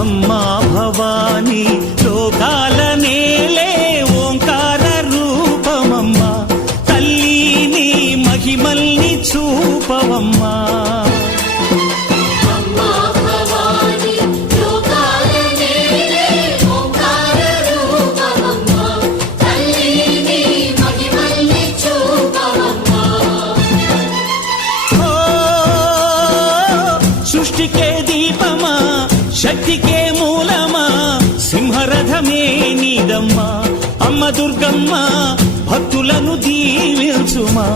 అమ్మా భవానీ లోకాల నేలే ఓంకార రూపమమ్మా తల్లి నీ మహిమల్ని చూపవమ్మా సృష్టికే దీపమా శక్తికే మూలమా సింహరథమే నీదమ్మా అమ్మ దుర్గమ్మ భక్తులను దీవించుమా